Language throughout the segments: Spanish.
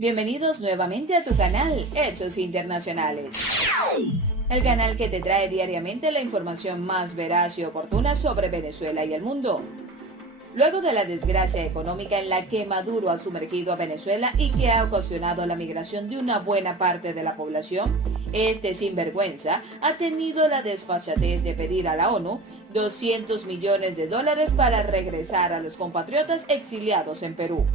Bienvenidos nuevamente a tu canal Hechos Internacionales, el canal que te trae diariamente la información más veraz y oportuna sobre Venezuela y el mundo. Luego de la desgracia económica en la que Maduro ha sumergido a Venezuela y que ha ocasionado la migración de una buena parte de la población, este sinvergüenza ha tenido la desfachatez de pedir a la ONU $200 millones para regresar a los compatriotas exiliados en Perú.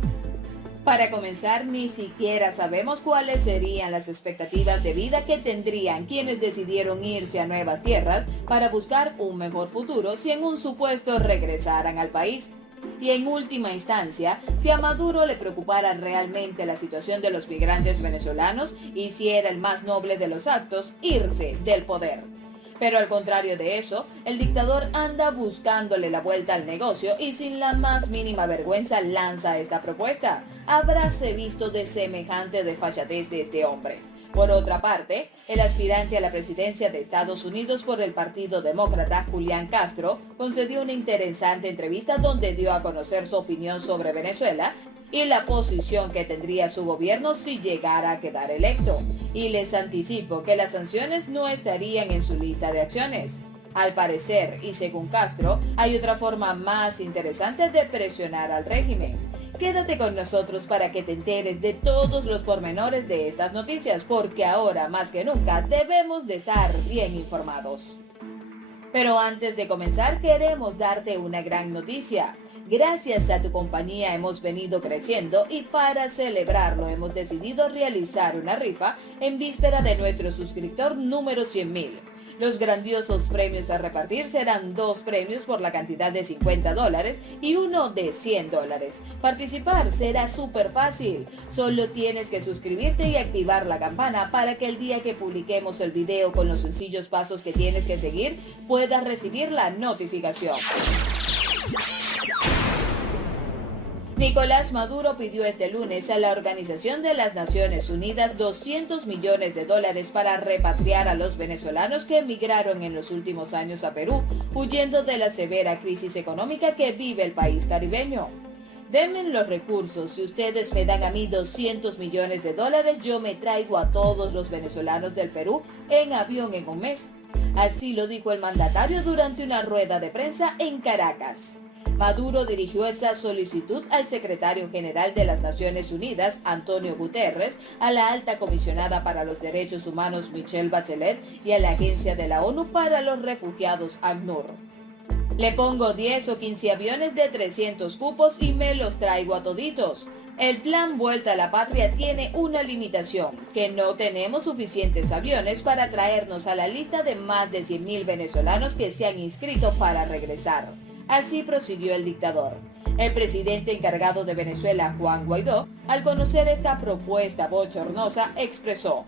Para comenzar, ni siquiera sabemos cuáles serían las expectativas de vida que tendrían quienes decidieron irse a nuevas tierras para buscar un mejor futuro si en un supuesto regresaran al país. Y en última instancia, si a Maduro le preocupara realmente la situación de los migrantes venezolanos, hiciera el más noble de los actos, irse del poder. Pero al contrario de eso, el dictador anda buscándole la vuelta al negocio y sin la más mínima vergüenza lanza esta propuesta. Habráse visto de semejante desfachatez de este hombre. Por otra parte, el aspirante a la presidencia de Estados Unidos por el Partido Demócrata, Julián Castro, concedió una interesante entrevista donde dio a conocer su opinión sobre Venezuela y la posición que tendría su gobierno si llegara a quedar electo. Y les anticipo que las sanciones no estarían en su lista de acciones. Al parecer, y según Castro, hay otra forma más interesante de presionar al régimen. Quédate con nosotros para que te enteres de todos los pormenores de estas noticias, porque ahora más que nunca debemos de estar bien informados. Pero antes de comenzar, queremos darte una gran noticia. Gracias a tu compañía hemos venido creciendo y para celebrarlo hemos decidido realizar una rifa en víspera de nuestro suscriptor número 100,000. Los grandiosos premios a repartir serán 2 premios por la cantidad de $50 y uno de $100. Participar será súper fácil. Solo tienes que suscribirte y activar la campana para que el día que publiquemos el video con los sencillos pasos que tienes que seguir, puedas recibir la notificación. Nicolás Maduro pidió este lunes a la Organización de las Naciones Unidas $200 millones para repatriar a los venezolanos que emigraron en los últimos años a Perú, huyendo de la severa crisis económica que vive el país caribeño. Denme los recursos, si ustedes me dan a mí $200 millones, yo me traigo a todos los venezolanos del Perú en avión en un mes. Así lo dijo el mandatario durante una rueda de prensa en Caracas. Maduro dirigió esa solicitud al secretario general de las Naciones Unidas, Antonio Guterres, a la alta comisionada para los derechos humanos, Michelle Bachelet, y a la agencia de la ONU para los refugiados, ACNUR. Le pongo 10 o 15 aviones de 300 cupos y me los traigo a toditos. El plan Vuelta a la Patria tiene una limitación, que no tenemos suficientes aviones para traernos a la lista de más de 100,000 venezolanos que se han inscrito para regresar. Así prosiguió el dictador. El presidente encargado de Venezuela, Juan Guaidó, al conocer esta propuesta bochornosa, expresó: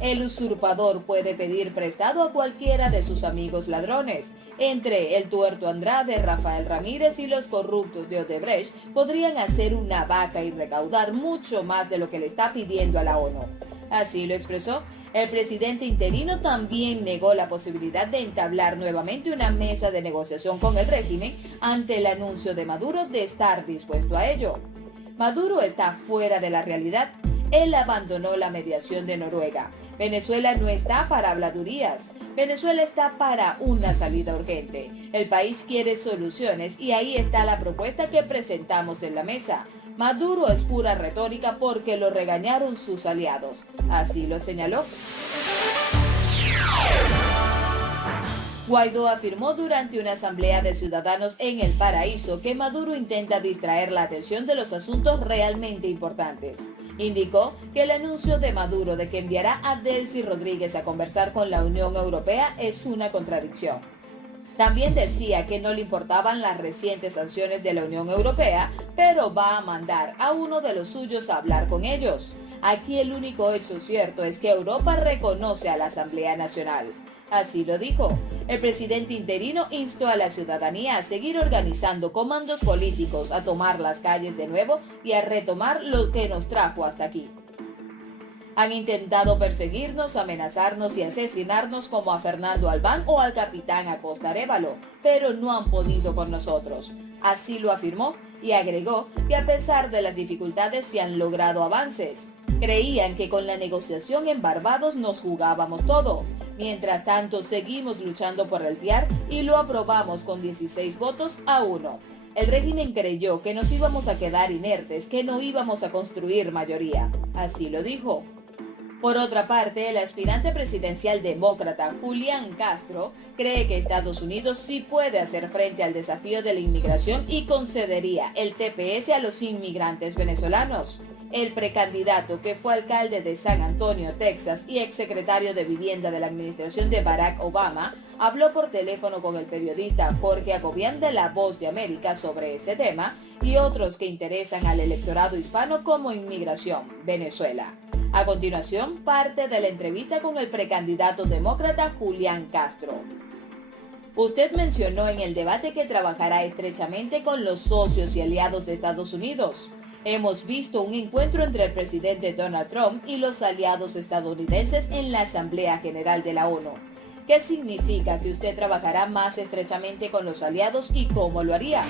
el usurpador puede pedir prestado a cualquiera de sus amigos ladrones. Entre el tuerto Andrade, Rafael Ramírez y los corruptos de Odebrecht podrían hacer una vaca y recaudar mucho más de lo que le está pidiendo a la ONU. Así lo expresó. El presidente interino también negó la posibilidad de entablar nuevamente una mesa de negociación con el régimen ante el anuncio de Maduro de estar dispuesto a ello. Maduro está fuera de la realidad. Él abandonó la mediación de Noruega. Venezuela no está para habladurías. Venezuela está para una salida urgente. El país quiere soluciones y ahí está la propuesta que presentamos en la mesa. Maduro es pura retórica porque lo regañaron sus aliados. Así lo señaló. Guaidó afirmó durante una asamblea de ciudadanos en El Paraíso que Maduro intenta distraer la atención de los asuntos realmente importantes. Indicó que el anuncio de Maduro de que enviará a Delcy Rodríguez a conversar con la Unión Europea es una contradicción. También decía que no le importaban las recientes sanciones de la Unión Europea, pero va a mandar a uno de los suyos a hablar con ellos. Aquí el único hecho cierto es que Europa reconoce a la Asamblea Nacional. Así lo dijo. El presidente interino instó a la ciudadanía a seguir organizando comandos políticos, a tomar las calles de nuevo y a retomar lo que nos trajo hasta aquí. Han intentado perseguirnos, amenazarnos y asesinarnos como a Fernando Albán o al capitán Acosta Arévalo, pero no han podido con nosotros. Así lo afirmó Y agregó que a pesar de las dificultades se han logrado avances. Creían que con la negociación en Barbados nos jugábamos todo. Mientras tanto, seguimos luchando por el PR y lo aprobamos con 16 votos a 1. El régimen creyó que nos íbamos a quedar inertes, que no íbamos a construir mayoría. Así lo dijo. Por otra parte, el aspirante presidencial demócrata Julián Castro cree que Estados Unidos sí puede hacer frente al desafío de la inmigración y concedería el TPS a los inmigrantes venezolanos. El precandidato, que fue alcalde de San Antonio, Texas, y exsecretario de Vivienda de la administración de Barack Obama, habló por teléfono con el periodista Jorge Agobián de La Voz de América sobre este tema y otros que interesan al electorado hispano como inmigración, Venezuela. A continuación, parte de la entrevista con el precandidato demócrata Julián Castro. Usted mencionó en el debate que trabajará estrechamente con los socios y aliados de Estados Unidos. Hemos visto un encuentro entre el presidente Donald Trump y los aliados estadounidenses en la Asamblea General de la ONU. ¿Qué significa que usted trabajará más estrechamente con los aliados y cómo lo haría?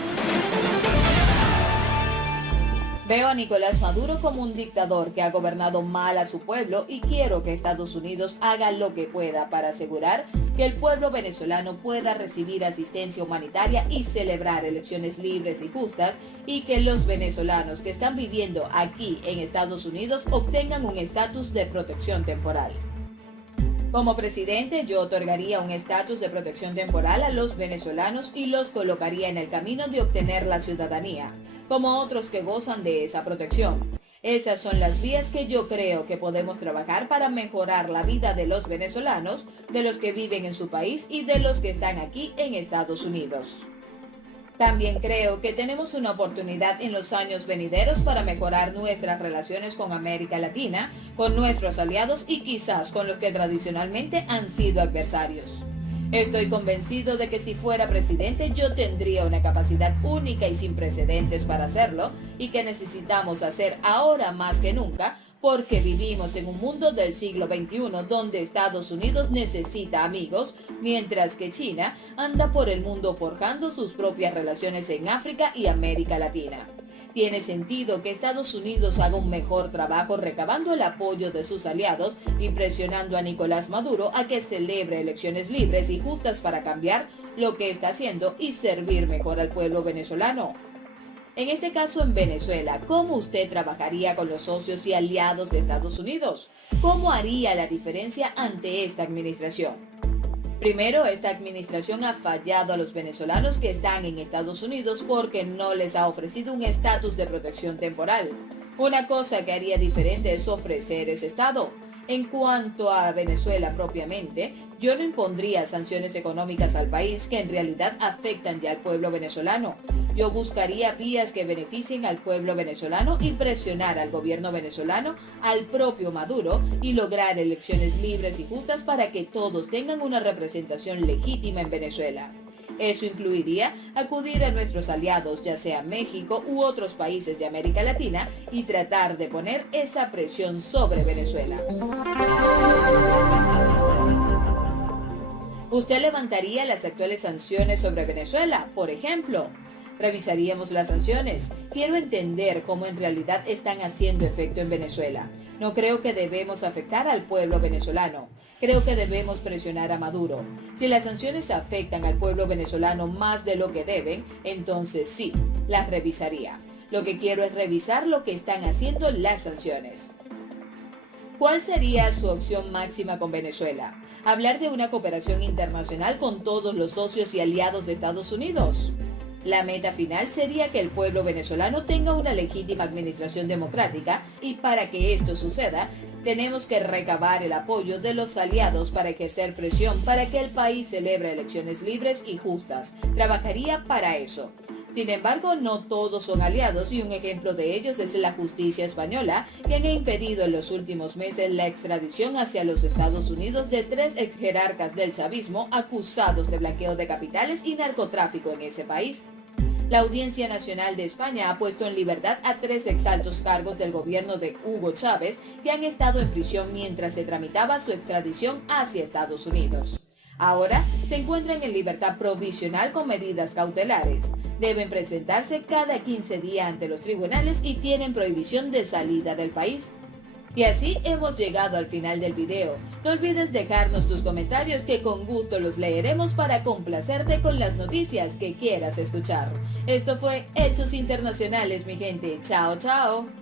Veo a Nicolás Maduro como un dictador que ha gobernado mal a su pueblo y quiero que Estados Unidos haga lo que pueda para asegurar que el pueblo venezolano pueda recibir asistencia humanitaria y celebrar elecciones libres y justas y que los venezolanos que están viviendo aquí en Estados Unidos obtengan un estatus de protección temporal. Como presidente, yo otorgaría un estatus de protección temporal a los venezolanos y los colocaría en el camino de obtener la ciudadanía, como otros que gozan de esa protección. Esas son las vías que yo creo que podemos trabajar para mejorar la vida de los venezolanos, de los que viven en su país y de los que están aquí en Estados Unidos. También creo que tenemos una oportunidad en los años venideros para mejorar nuestras relaciones con América Latina, con nuestros aliados y quizás con los que tradicionalmente han sido adversarios. Estoy convencido de que si fuera presidente yo tendría una capacidad única y sin precedentes para hacerlo y que necesitamos hacer ahora más que nunca porque vivimos en un mundo del siglo XXI donde Estados Unidos necesita amigos, mientras que China anda por el mundo forjando sus propias relaciones en África y América Latina. Tiene sentido que Estados Unidos haga un mejor trabajo recabando el apoyo de sus aliados y presionando a Nicolás Maduro a que celebre elecciones libres y justas para cambiar lo que está haciendo y servir mejor al pueblo venezolano. En este caso en Venezuela, ¿cómo usted trabajaría con los socios y aliados de Estados Unidos? ¿Cómo haría la diferencia ante esta administración? Primero, esta administración ha fallado a los venezolanos que están en Estados Unidos porque no les ha ofrecido un estatus de protección temporal. Una cosa que haría diferente es ofrecer ese estado. En cuanto a Venezuela propiamente, yo no impondría sanciones económicas al país que en realidad afectan ya al pueblo venezolano. Yo buscaría vías que beneficien al pueblo venezolano y presionar al gobierno venezolano, al propio Maduro, y lograr elecciones libres y justas para que todos tengan una representación legítima en Venezuela. Eso incluiría acudir a nuestros aliados, ya sea México u otros países de América Latina, y tratar de poner esa presión sobre Venezuela. ¿Usted levantaría las actuales sanciones sobre Venezuela, por ejemplo? Revisaríamos las sanciones. Quiero entender cómo en realidad están haciendo efecto en Venezuela. No creo que debemos afectar al pueblo venezolano. Creo que debemos presionar a Maduro. Si las sanciones afectan al pueblo venezolano más de lo que deben, entonces sí, las revisaría. Lo que quiero es revisar lo que están haciendo las sanciones. ¿Cuál sería su opción máxima con Venezuela? ¿Hablar de una cooperación internacional con todos los socios y aliados de Estados Unidos? La meta final sería que el pueblo venezolano tenga una legítima administración democrática y para que esto suceda, tenemos que recabar el apoyo de los aliados para ejercer presión para que el país celebre elecciones libres y justas. Trabajaría para eso. Sin embargo, no todos son aliados y un ejemplo de ellos es la justicia española, quien ha impedido en los últimos meses la extradición hacia los Estados Unidos de 3 exjerarcas del chavismo acusados de blanqueo de capitales y narcotráfico en ese país. La Audiencia Nacional de España ha puesto en libertad a 3 exaltos cargos del gobierno de Hugo Chávez que han estado en prisión mientras se tramitaba su extradición hacia Estados Unidos. Ahora se encuentran en libertad provisional con medidas cautelares. Deben presentarse cada 15 días ante los tribunales y tienen prohibición de salida del país. Y así hemos llegado al final del video. No olvides dejarnos tus comentarios que con gusto los leeremos para complacerte con las noticias que quieras escuchar. Esto fue Hechos Internacionales, mi gente. Chao, chao.